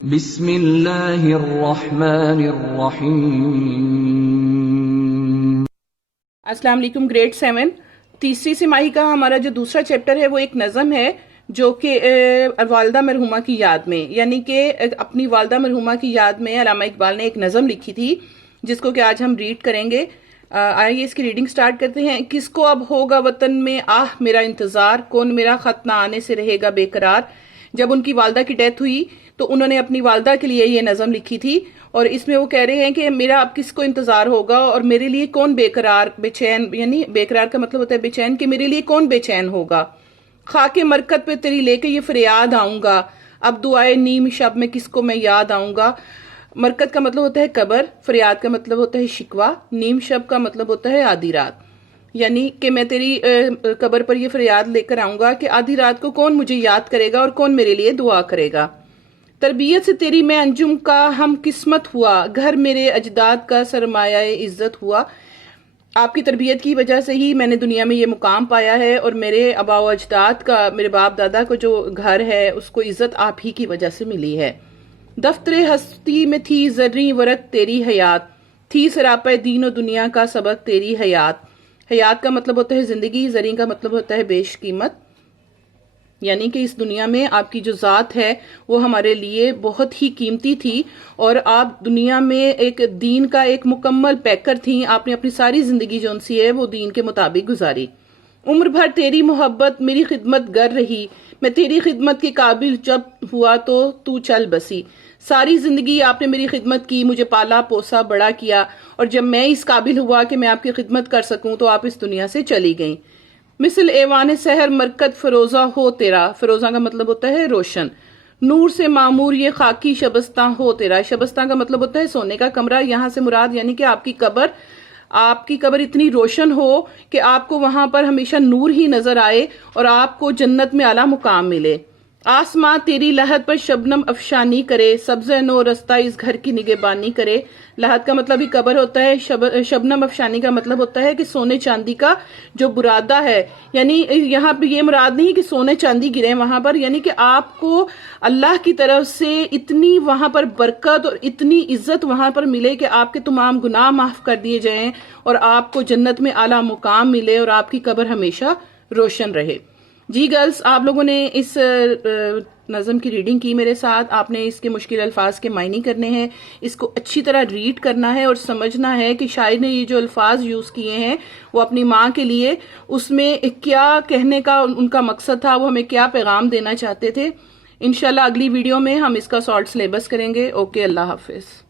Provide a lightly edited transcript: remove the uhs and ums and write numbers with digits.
بسم اللہ الرحمن الرحیم۔ السلام علیکم۔ گریڈ 7 تیسری سماہی کا ہمارا جو دوسرا چیپٹر ہے وہ ایک نظم ہے جو کہ والدہ مرحومہ کی یاد میں، یعنی کہ اپنی والدہ مرحومہ کی یاد میں علامہ اقبال نے ایک نظم لکھی تھی جس کو کہ آج ہم ریڈ کریں گے۔ آئیے اس کی ریڈنگ سٹارٹ کرتے ہیں۔ کس کو اب ہوگا وطن میں آہ میرا انتظار، کون میرا خط نہ آنے سے رہے گا بے قرار۔ جب ان کی والدہ کی ڈیتھ ہوئی تو انہوں نے اپنی والدہ کے لیے یہ نظم لکھی تھی، اور اس میں وہ کہہ رہے ہیں کہ میرا اب کس کو انتظار ہوگا اور میرے لیے کون بے قرار، بے چین، یعنی بے قرار کا مطلب ہوتا ہے بے چین، کہ میرے لیے کون بے چین ہوگا۔ خاک مرکت پہ تیری لے کے یہ فریاد آؤں گا، اب دعائے نیم شب میں کس کو میں یاد آؤں گا۔ مرکت کا مطلب ہوتا ہے قبر، فریاد کا مطلب ہوتا ہے شکوہ، نیم شب کا مطلب ہوتا ہے آدھی رات، یعنی کہ میں تیری قبر پر یہ فریاد لے کر آؤں گا کہ آدھی رات کو کون مجھے یاد کرے گا اور کون میرے لیے دعا کرے گا۔ تربیت سے تیری میں انجم کا ہم قسمت ہوا، گھر میرے اجداد کا سرمایہ عزت ہوا۔ آپ کی تربیت کی وجہ سے ہی میں نے دنیا میں یہ مقام پایا ہے، اور میرے آبا و اجداد کا، میرے باپ دادا کو جو گھر ہے اس کو عزت آپ ہی کی وجہ سے ملی ہے۔ دفتر ہستی میں تھی زرعی ورق تیری حیات، تھی سراپے دین و دنیا کا سبق تیری حیات۔ حیات کا مطلب ہوتا ہے زندگی، زرعی کا مطلب ہوتا ہے بیش قیمت، یعنی کہ اس دنیا میں آپ کی جو ذات ہے وہ ہمارے لیے بہت ہی قیمتی تھی، اور آپ دنیا میں ایک دین کا ایک مکمل پیکر تھیں۔ آپ نے اپنی ساری زندگی جو سی ہے وہ دین کے مطابق گزاری۔ عمر بھر تیری محبت میری خدمت گر رہی، میں تیری خدمت کے قابل جب ہوا تو چل بسی۔ ساری زندگی آپ نے میری خدمت کی، مجھے پالا پوسا بڑا کیا، اور جب میں اس قابل ہوا کہ میں آپ کی خدمت کر سکوں تو آپ اس دنیا سے چلی گئیں۔ مثل ایوان سحر مرکت فروزہ ہو تیرا، فروزہ کا مطلب ہوتا ہے روشن، نور سے معمور یہ خاکی شبستاں ہو تیرا۔ شبستاں کا مطلب ہوتا ہے سونے کا کمرہ، یہاں سے مراد یعنی کہ آپ کی قبر اتنی روشن ہو کہ آپ کو وہاں پر ہمیشہ نور ہی نظر آئے اور آپ کو جنت میں اعلیٰ مقام ملے۔ آسماں تیری لحد پر شبنم افشانی کرے، سبز نو رستہ اس گھر کی نگہبانی کرے۔ لحد کا مطلب ہی قبر ہوتا ہے، شبنم افشانی کا مطلب ہوتا ہے کہ سونے چاندی کا جو برادہ ہے، یعنی یہاں پہ یہ مراد نہیں کہ سونے چاندی گرے وہاں پر، یعنی کہ آپ کو اللہ کی طرف سے اتنی وہاں پر برکت اور اتنی عزت وہاں پر ملے کہ آپ کے تمام گناہ معاف کر دیے جائیں اور آپ کو جنت میں اعلیٰ مقام ملے اور آپ کی قبر ہمیشہ روشن رہے۔ جی گرلز، آپ لوگوں نے اس نظم کی ریڈنگ کی میرے ساتھ، آپ نے اس کے مشکل الفاظ کے معنی کرنے ہیں، اس کو اچھی طرح ریڈ کرنا ہے اور سمجھنا ہے کہ شاعر نے یہ جو الفاظ یوز کیے ہیں وہ اپنی ماں کے لیے، اس میں کیا کہنے کا ان کا مقصد تھا، وہ ہمیں کیا پیغام دینا چاہتے تھے۔ انشاءاللہ اگلی ویڈیو میں ہم اس کا شارٹ سلیبس کریں گے۔ اوکے، اللہ حافظ۔